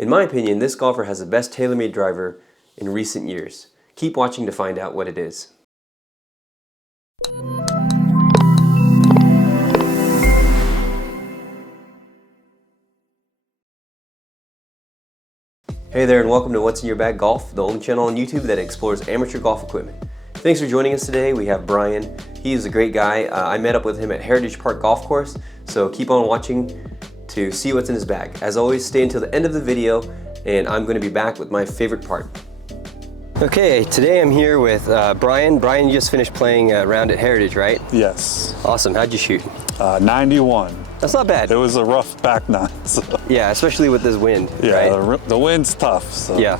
In my opinion, this golfer has the best TaylorMade driver in recent years. Keep watching to find out what it is. Hey there, and welcome to What's in Your Bag Golf, the only channel on YouTube that explores amateur golf equipment. Thanks for joining us today. We have Brian. He is a great guy. I met up with him at Heritage Park Golf Course, so keep on watching to see what's in his bag. As always, stay until the end of the video, and I'm going to be back with my favorite part. Okay, today I'm here with Brian. Brian, you just finished playing a round at Heritage, right? Yes. Awesome. How'd you shoot? 91. That's not bad. It was a rough back nine. So. Yeah, especially with this wind, yeah, right? the wind's tough. So. Yeah.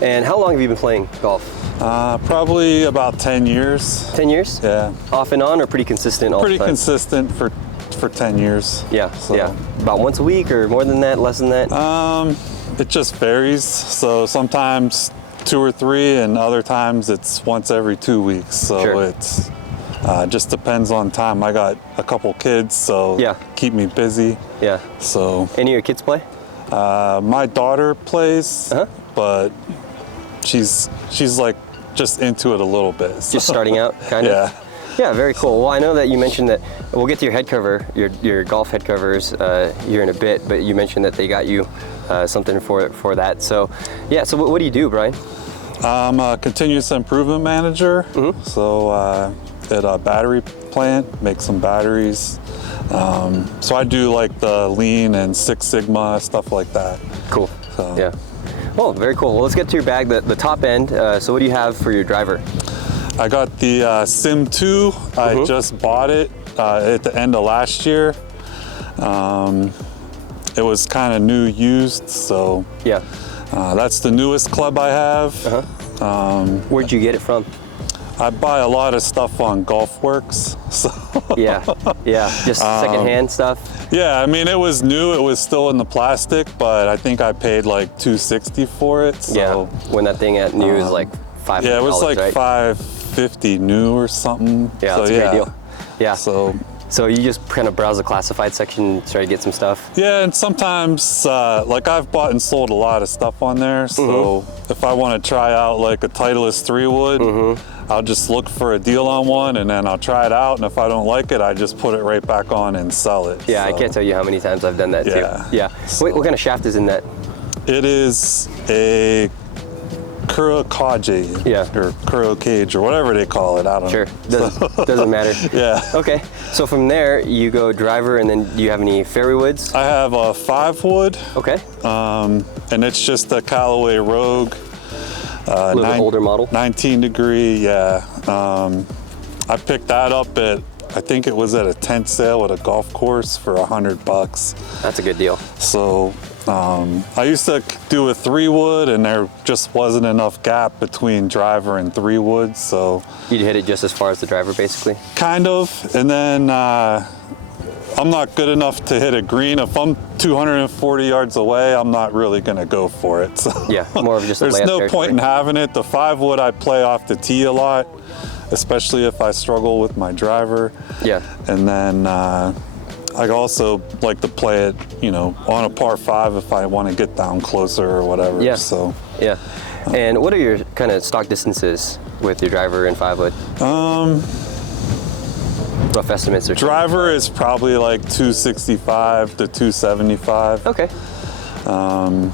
And how long have you been playing golf? Probably about 10 years. 10 years? Yeah. Off and on or pretty consistent all the time? Pretty consistent for 10 years. Yeah, so. yeah. About once a week or more than that, less than that? It just varies. So sometimes 2 or 3 and other times it's once every 2 weeks. So sure. It's just depends on time. I got a couple kids, so yeah. keep me busy. Yeah. So. Any of your kids play? My daughter plays, but she's like just into it a little bit. So. Just starting out, kind of? Yeah. Yeah, very cool. Well, I know that you mentioned that, we'll get to your head cover, your golf head covers here in a bit, but you mentioned that they got you something for that. So, yeah, so what do you do, Brian? I'm a continuous improvement manager. So at a battery plant, make some batteries. So I do like the Lean and Six Sigma, stuff like that. Cool, so. Yeah. Oh, very cool. Well, let's get to your bag, the top end. So what do you have for your driver? I got the Sim 2. I just bought it at the end of last year. It was kind of new used, so yeah. That's the newest club I have. Where'd you get it from? I buy a lot of stuff on GolfWorks. So yeah, just secondhand stuff? Yeah, I mean, it was new, it was still in the plastic, but I think I paid like $260 for it. So, yeah, when that thing at new is like $500, yeah, it was like right? $550 new or something. Yeah, so, that's a great deal. Yeah. So you just kind of browse the classified section, try to get some stuff? Yeah, and sometimes, like I've bought and sold a lot of stuff on there, so if I want to try out like a Titleist 3-wood, I'll just look for a deal on one and then I'll try it out, and if I don't like it, I just put it right back on and sell it. Yeah, so. I can't tell you how many times I've done that too. Yeah. So. What kind of shaft is in that? It is a Kurokage, or Kurokage, or whatever they call it. I don't know. Sure, doesn't matter. Yeah. Okay, so from there you go driver, and then do you have any fairway woods? I have a 5-wood. Okay. And it's just a Callaway Rogue. A little bit older model. 19 degree, yeah. I picked that up at, I think it was at a tent sale at a golf course for $100. That's a good deal. So. I used to do a 3-wood, and there just wasn't enough gap between driver and 3-wood, so. You'd hit it just as far as the driver, basically? Kind of, and then I'm not good enough to hit a green. If I'm 240 yards away, I'm not really gonna go for it. So. Yeah, more of just a layup. There's no point in having it. The 5-wood I play off the tee a lot, especially if I struggle with my driver. Yeah. And then, I also like to play it, you know, on a par 5 if I want to get down closer or whatever. Yeah. So. Yeah. And what are your kind of stock distances with your driver and 5-wood? Rough estimates. Driver is probably like 265 to 275. Okay. And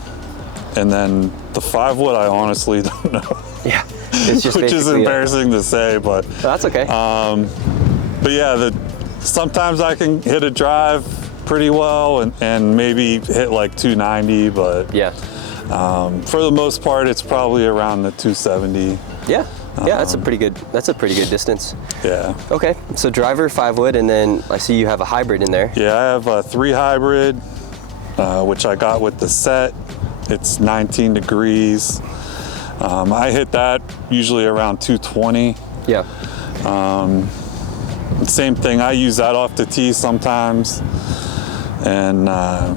then the 5-wood, I honestly don't know. Yeah. It's just which is embarrassing to say, but. That's okay. But yeah, sometimes I can hit a drive pretty well and maybe hit like 290, but yeah. For the most part, it's probably around the 270. Yeah, yeah, that's a pretty good distance. Yeah. Okay, so driver, 5-wood, and then I see you have a hybrid in there. Yeah, I have a 3 hybrid, which I got with the set. It's 19 degrees. I hit that usually around 220. Yeah. Same thing, I use that off the tee sometimes. And I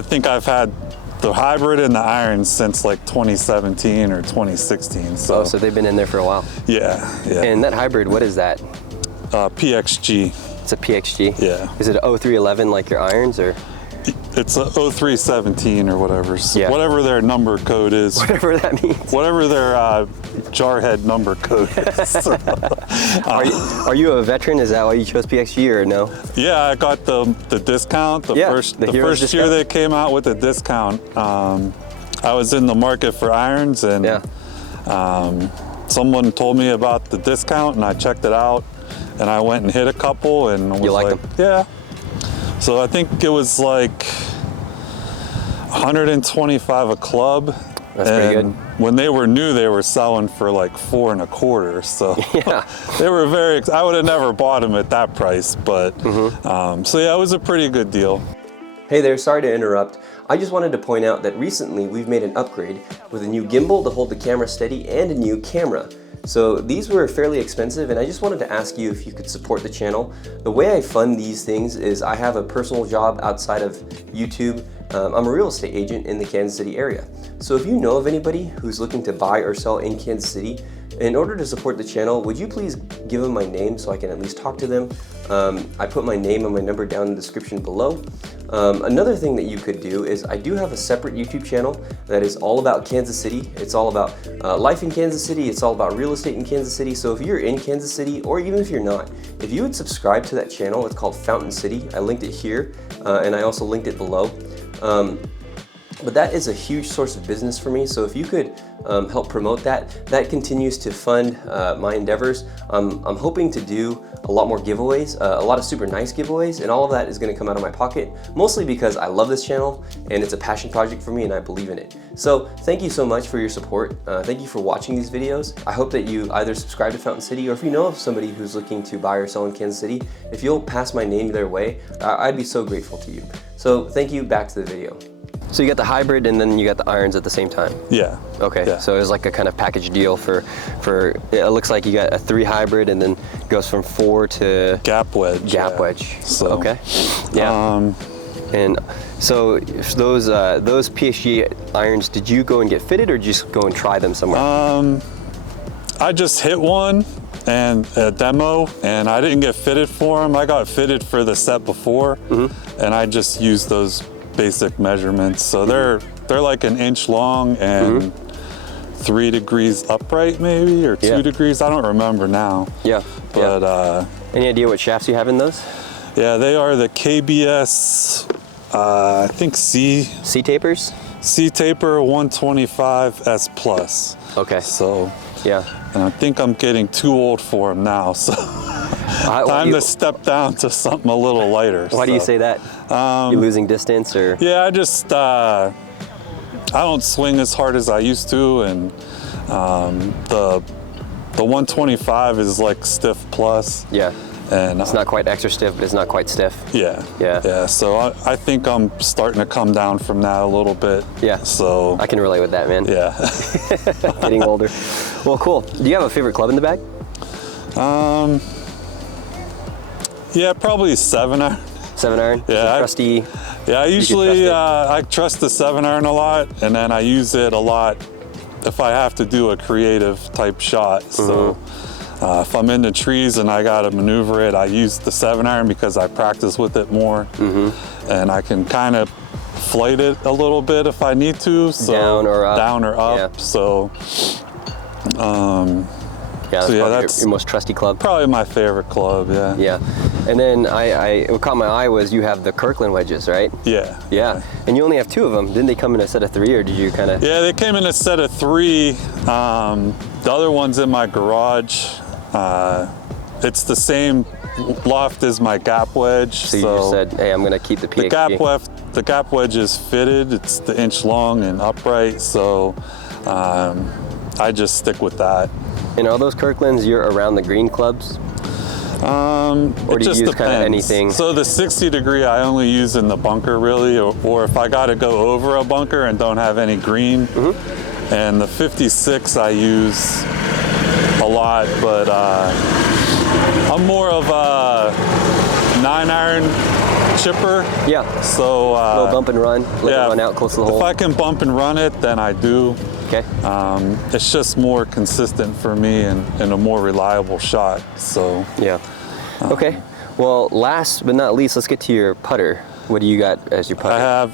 think I've had the hybrid and the irons since like 2017 or 2016. So, so they've been in there for a while. Yeah, yeah. And that hybrid, what is that? PXG. It's a PXG? Yeah. Is it a 0311 like your irons, or? it's a 0317 or whatever. So yeah. Whatever their number code is. Whatever that means. Whatever their jarhead number code is. Are you a veteran? Is that why you chose PXG or no? Yeah, I got the discount. The first discount? year they came out with a discount. I was in the market for irons, and someone told me about the discount, and I checked it out, and I went and hit a couple, and was you liked like, them? yeah. So I think it was like 125 a club. That's pretty good. When they were new, they were selling for like $4.25. So yeah. They were I would have never bought them at that price, but so yeah, it was a pretty good deal. Hey there, sorry to interrupt. I just wanted to point out that recently we've made an upgrade with a new gimbal to hold the camera steady and a new camera. So these were fairly expensive, and I just wanted to ask you if you could support the channel. The way I fund these things is I have a personal job outside of YouTube. I'm a real estate agent in the Kansas City area. So if you know of anybody who's looking to buy or sell in Kansas City, in order to support the channel, would you please give them my name so I can at least talk to them? I put my name and my number down in the description below. Another thing that you could do is I do have a separate YouTube channel that is all about Kansas City. It's all about life in Kansas City. It's all about real estate in Kansas City. So if you're in Kansas City, or even if you're not, if you would subscribe to that channel, it's called Fountain City. I linked it here, and I also linked it below. But that is a huge source of business for me. So if you could help promote that, that continues to fund my endeavors. I'm hoping to do a lot more giveaways, a lot of super nice giveaways, and all of that is gonna come out of my pocket, mostly because I love this channel and it's a passion project for me and I believe in it. So thank you so much for your support. Thank you for watching these videos. I hope that you either subscribe to Fountain City, or if you know of somebody who's looking to buy or sell in Kansas City, if you'll pass my name their way, I'd be so grateful to you. So thank you, back to the video. So you got the hybrid and then you got the irons at the same time? Yeah. Okay, yeah. So it was like a kind of package deal for it looks like you got a 3 hybrid and then goes from 4 to... Gap wedge. Wedge. So, okay. Yeah. And so those PXG irons, did you go and get fitted or did you just go and try them somewhere? I just hit one and a demo, and I didn't get fitted for them. I got fitted for the set before, and I just used those basic measurements. So they're like 1 inch long and 3 degrees upright, maybe, or 2 degrees. I don't remember now. Yeah. But any idea what shafts you have in those? Yeah, they are the KBS. I think C tapers. C taper 125 S plus. Okay. So yeah. And I think I'm getting too old for them now. So. Time to step down to something a little lighter. Why do you say that? You losing distance, or? Yeah, I just I don't swing as hard as I used to, and the 125 is like stiff plus. Yeah. And it's not quite extra stiff, but it's not quite stiff. Yeah. Yeah. So I think I'm starting to come down from that a little bit. Yeah. So I can relate with that, man. Yeah. Getting older. Well, cool. Do you have a favorite club in the bag? Yeah, probably 7-iron. 7-iron? Yeah. Trusty. Yeah, I usually I trust the 7-iron a lot, and then I use it a lot if I have to do a creative type shot. So if I'm in the trees and I gotta maneuver it, I use the 7-iron because I practice with it more, and I can kind of flight it a little bit if I need to. So down or up. Down or up. Yeah. So. Yeah, that's your most trusty club. Probably my favorite club, yeah. Yeah, and then what caught my eye was you have the KIRKLAND wedges, right? Yeah. Yeah, and you only have 2 of them. Didn't they come in a set of 3, or did you kind of? Yeah, they came in a set of 3. The other one's in my garage. It's the same loft as my gap wedge. So you just said, hey, I'm gonna keep the PXG. The gap wedge is fitted. It's the inch long and upright, so I just stick with that. And are those KIRKLANDs your around the green clubs? Or do you use kind of anything? So the 60 degree I only use in the bunker, really, or if I got to go over a bunker and don't have any green. And the 56 I use a lot, but I'm more of a 9-iron chipper. Yeah. So little bump and run. Let it run out close to the hole. If I can bump and run it, then I do. Okay. It's just more consistent for me and a more reliable shot. So yeah. Okay. Well, last but not least, let's get to your putter. What do you got as your putter? I have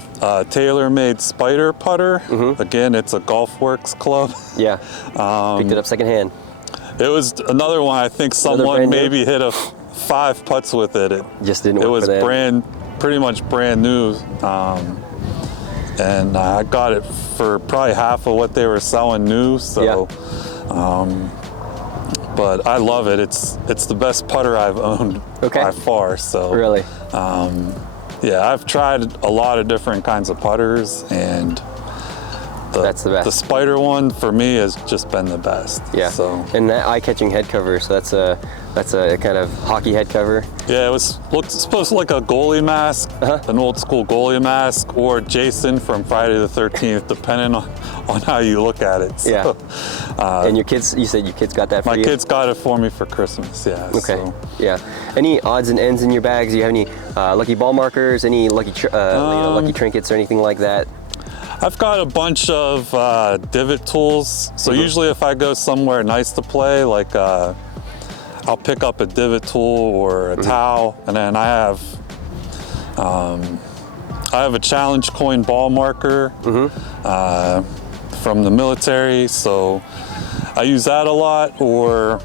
TaylorMade's Spider putter. Again, it's a Golf Works club. Yeah, picked it up secondhand. It was another one. I think someone maybe hit a 5 putts with it. It just didn't work for them. It was pretty much brand new. And I got it for probably half of what they were selling new. So, but I love it. It's the best putter I've owned by far. So really, yeah, I've tried a lot of different kinds of putters, and that's the best. The Spider one for me has just been the best. Yeah. So, and that eye-catching head cover. So that's a kind of hockey head cover. Yeah, it looked supposed to look like a goalie mask, an old school goalie mask, or Jason from Friday the 13th, depending on how you look at it. So, yeah. And your kids, you said your kids got that for you? My kids got it for me for Christmas. Yeah. Okay. So. Yeah. Any odds and ends in your bags? Do you have any lucky ball markers? Any lucky lucky trinkets or anything like that? I've got a bunch of divot tools. So usually if I go somewhere nice to play, like I'll pick up a divot tool or a towel, and then I have a challenge coin ball marker from the military, so I use that a lot, or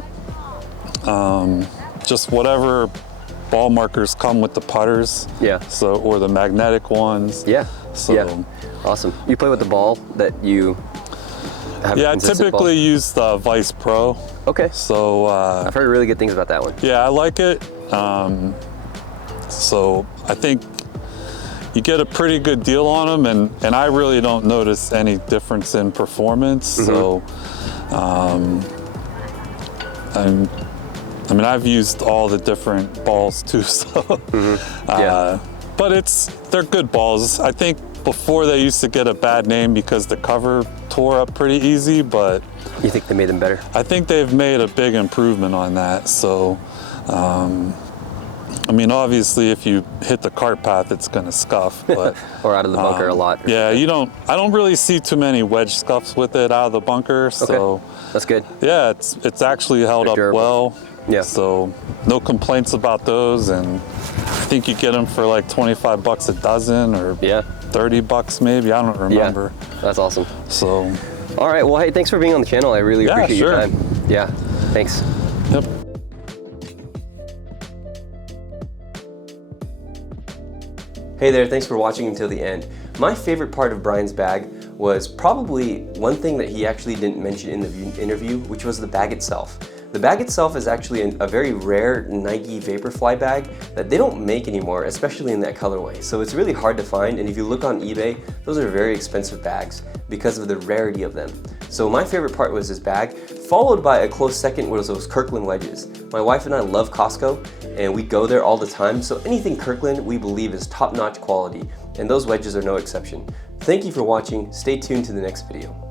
just whatever ball markers come with the putters. Yeah. So, or the magnetic ones. Yeah. So. Yeah. Awesome. You play with the ball that you have? Yeah, I typically use the Vice Pro. Okay. So I've heard really good things about that one. Yeah, I like it. So I think you get a pretty good deal on them, and I really don't notice any difference in performance. So I mean, I've used all the different balls too. So but they're good balls. I think before they used to get a bad name because the cover tore up pretty easy, but you think they made them better? I think they've made a big improvement on that. So I mean, obviously if you hit the cart path, it's gonna scuff, but or out of the bunker a lot. Yeah, I don't really see too many wedge scuffs with it out of the bunker. So that's good. Yeah, it's actually held up well. Yeah. So no complaints about those, and I think you get them for like 25 bucks a dozen, or 30 bucks maybe, I don't remember. Yeah, that's awesome. So. All right, well, hey, thanks for being on the channel. I really appreciate your time. Yeah, thanks. Yep. Hey there, thanks for watching until the end. My favorite part of Brian's bag was probably one thing that he actually didn't mention in the interview, which was the bag itself. The bag itself is actually a very rare Nike Vaporfly bag that they don't make anymore, especially in that colorway. So it's really hard to find, and if you look on eBay, those are very expensive bags because of the rarity of them. So my favorite part was this bag, followed by a close second was those Kirkland wedges. My wife and I love Costco, and we go there all the time, so anything Kirkland we believe is top-notch quality, and those wedges are no exception. Thank you for watching. Stay tuned to the next video.